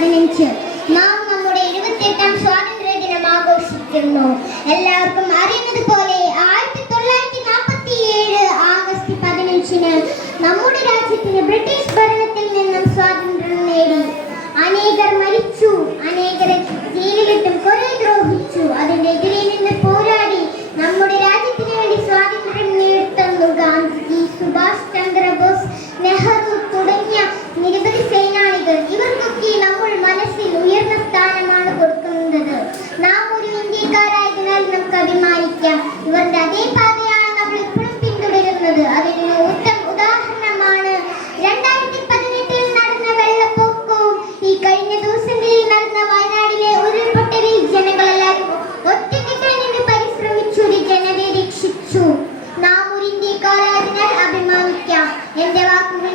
പതിനഞ്ച്. നാം നമ്മുടെ ഇരുപത്തിയെട്ടാം സ്വാതന്ത്ര്യ ദിനം ആഘോഷിക്കുന്നു. എല്ലാവർക്കും അറിയുന്നത് പോലെ ആയിരത്തി തൊള്ളായിരത്തി നാൽപ്പത്തി ഏഴ് ആഗസ്റ്റ് പതിനഞ്ചിന് നമ്മുടെ രാജ്യത്തിന് ബ്രിട്ടീഷ് ഭരണത്തിൽ നിന്നും വിശ്വസിക്കാം ഇവർ അതേ പാതയാണ് നമ്മൾ ഇപ്പോഴും പിന്തുടരുന്നത്. അതിന് ഉത്തമ ഉദാഹരണമാണ്. രണ്ടായിരത്തി പതിനെട്ടിൽ നടന്ന വെള്ളപ്പൊക്കവും ഈ കഴിഞ്ഞ ദിവസങ്ങളിൽ നടന്ന വയനാടിലെ ഉരുൾപൊട്ടലിൽ ജനങ്ങളെല്ലാവരും ഒറ്റക്കെട്ടായി നിന്ന് പരിശ്രമിച്ചു. ഒരു ജനതയെ രക്ഷിച്ചു. നാം ഒരു ഇന്ത്യക്കാരായതിനാൽ അഭിമാനിക്കാം. എന്റെ വാക്കുകൾ